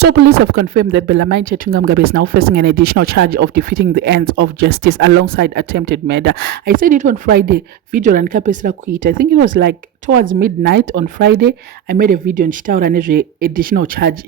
So police have confirmed that Bellarmine Chachunga Mugabe is now facing an additional charge of defeating the ends of justice alongside attempted murder. I said it on Friday, video and Kapesra quit. I think it was like towards midnight on Friday. I made a video on Chitaura additional charge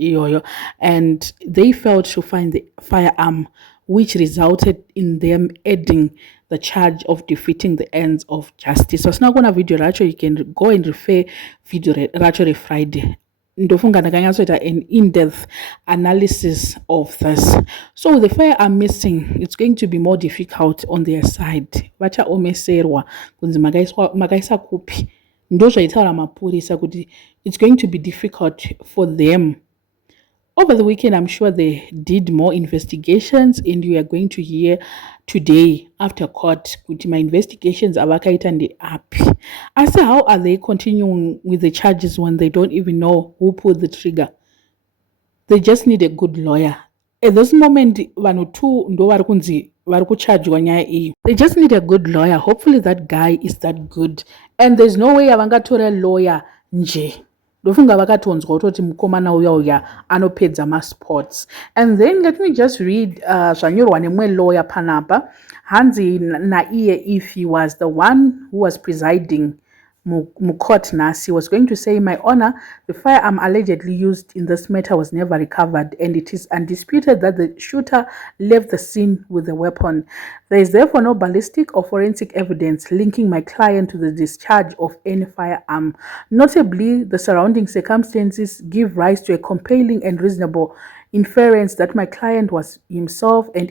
and they failed to find the firearm, which resulted in them adding the charge of defeating the ends of justice. So it's not gonna video Racho, you can go and refer video Racho Friday. Ndofunga ndakanyasoita an in-depth analysis of this. So the firearm missing, it's going to be more difficult on their side. Vachaomeserwa kunzi makaisa kupi. Ndo zvaitaura mapurisa kuti it's going to be difficult for them. Over the weekend, I'm sure they did more investigations, and we are going to hear today after court kuti my investigations avakaita ndeapi. As how are they continuing with the charges when they don't even know who pulled the trigger? They just need a good lawyer. At this moment, vanhu two ndo vari kunzi vari kuchajwa nyaya iyi. They just need a good lawyer. Hopefully that guy is that good. And there's no way avangatora lawyer nje. Ndofunga vakatonzwa kutoti mukomana uya anopedza masports. And then let me just read zvanyorwa nemwe lawyer panapa. Hanzi naiye, if he was the one who was presiding Mukot Nasi, was going to say, "My honor, the firearm allegedly used in this matter was never recovered, and it is undisputed that the shooter left the scene with the weapon. There is therefore no ballistic or forensic evidence linking my client to the discharge of any firearm. Notably, the surrounding circumstances give rise to a compelling and reasonable inference that my client was himself and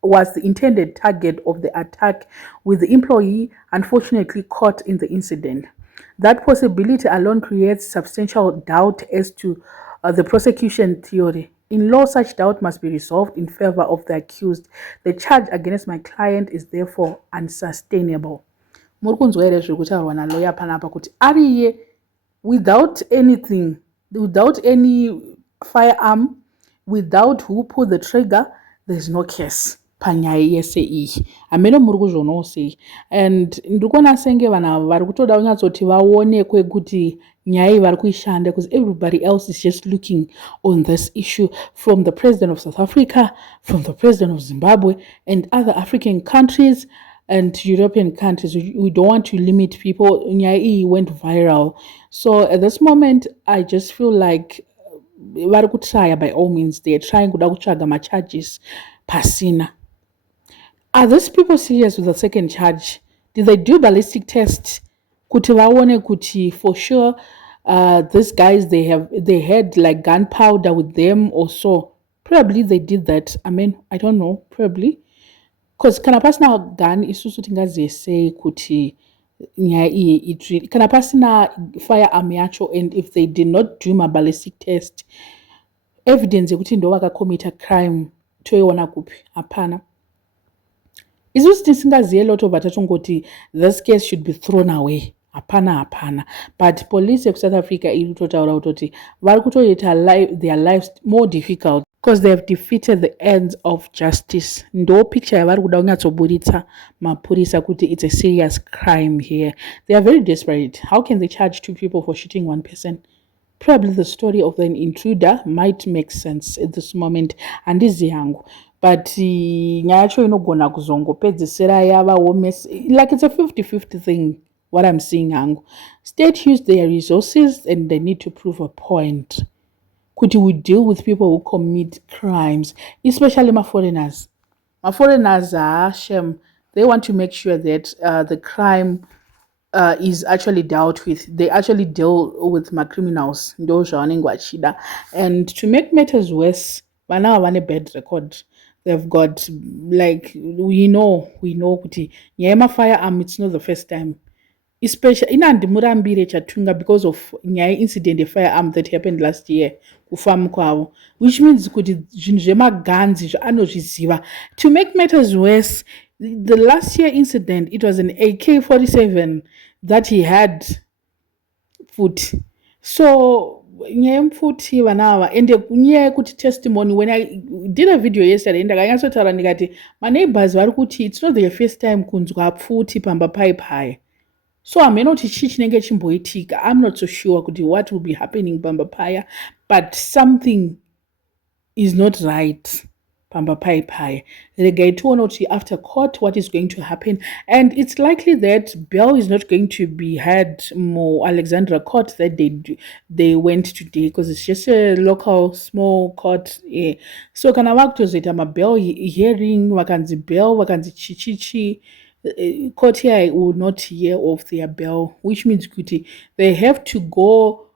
was the intended target of the attack, with the employee unfortunately caught in the incident. That possibility alone creates substantial doubt as to the prosecution theory. In law, such doubt must be resolved in favor of the accused. The charge against my client is therefore unsustainable." Lawyer panapa kuti ariye without anything, without any firearm, without who pulled the trigger, there's no case. Panyaya yese iyi amene muri kuzvionawo sei. And ndikuona senge vana vari kutoda kunyatsoti vaonekwe kuti nyaya iyi vari kuishanda, because everybody else is just looking on this issue, from the president of South Africa, from the president of Zimbabwe, and other African countries and European countries. We don't want to limit people. Nyaya iyi went viral. So at this moment, I just feel like vari kutsaya, by all means. They are trying kuda kutsvaga macharges pasina. Are these people serious with the second charge? Did they do ballistic test? Kuti vaone kuti for sure these guys, they had like gunpowder with them or so. Probably they did that. I mean, I don't know, probably. Because kana pasina gun isusu tingaziye sei kuti nyaya iyi kana pasina firearm yacho, and if they did not do my ballistic test, evidence yekuti ndo vakacommita crime toiona kupi? Hapana. Isusu tisingaziye lot vatachongoti this case should be thrown away. Hapana. But police of South Africa iri kutotaura kutoti vari kutoita their lives more difficult because they have defeated the ends of justice. Ndo picture yavari kuda kunyatsoburitsa mapurisa kuti it's a serious crime here. They are very desperate. How can they charge two people for shooting one person? Probably the story of an intruder might make sense at this moment. Handizi yangu. But nyaya yacho inogona kuzongopedzisira yavaomesa. Like it's a 50-50 thing, what I'm seeing hangu. State use their resources and they need to prove a point. Could we deal with people who commit crimes, especially my foreigners? My foreigners are shame. They want to make sure that the crime is actually dealt with. They actually deal with my criminals. And to make matters worse, by now I want a bad record. They've got, like, we know kuti nyaya firearm, it's not the first time. Especially inandi murambire chatunga because of nyaya incident firearm that happened last year kufamu kwavo, which means kuti zvinhu zvemaganzi zvaanozviziva. To make matters worse, the last year incident, it was an AK-47 that he had foot. So nyaya mfuti vanava, ende nyaya kuti testimony, when I did a video yesterday ndakanyatsotaura ndikati my neighbors vari kuti it's not their first time kunzwa pfuti pamba pai. So I'm not chimboitika. I'm not so sure what will be happening pamba paya. but something is not right. Pamba pai pai. Regai tuonoti after court, what is going to happen? And it's likely that bail is not going to be had more Alexandra court that they went today because it's just a local small court. So kana vakutozita mabail hearing, vakanzi bail, vakanzi chichichi. Court here will not hear of their bail, which means kuti they have to go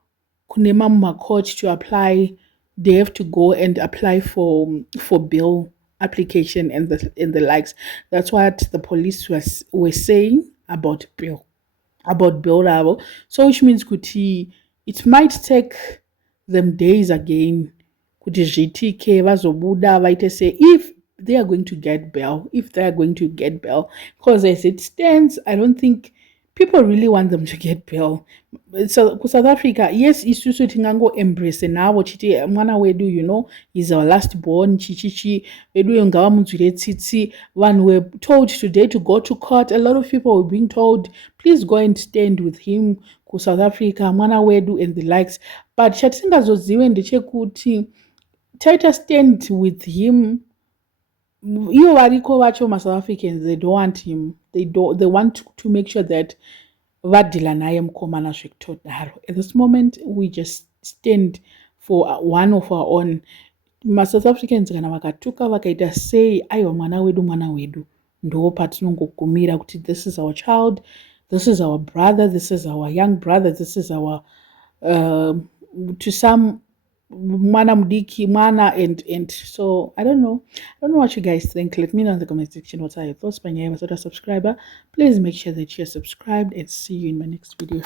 kunema court to apply. They have to go and apply for bail application and the likes. That's what the police were saying about bail, rabo. So which means kuti it might take them days again kuti zvitike vazobuda vaite say if they are going to get bail, because as it stands I don't think people really want them to get bail. So South Africa, yes, isusu tingango embrace navo chiti mwana wedu, is our last born chichichi wedu ngawa munzwire tsitsi. One were told today to go to court. A lot of people were being told please go and stand with him ku South Africa mwana wedu and the likes, but chatisingazozive ndechekuti taita stand with him. Ivo variko vacho maSouth Africans, they don't want him. They want to make sure that vadhila naye mukomana zvekutodaro. At this moment we just stand for one of our own. MaSouth Africans kana vakatuka vakaita sei aiwa mwana wedu ndo patinongogumira kuti this is our child, this is our brother, this is our young brother, this is our to some mwana mudiki mwana and so I don't know what you guys think. Let me know in the comment section what are your thoughts. Panyaya wasota subscriber, please make sure that you're subscribed and see you in my next video.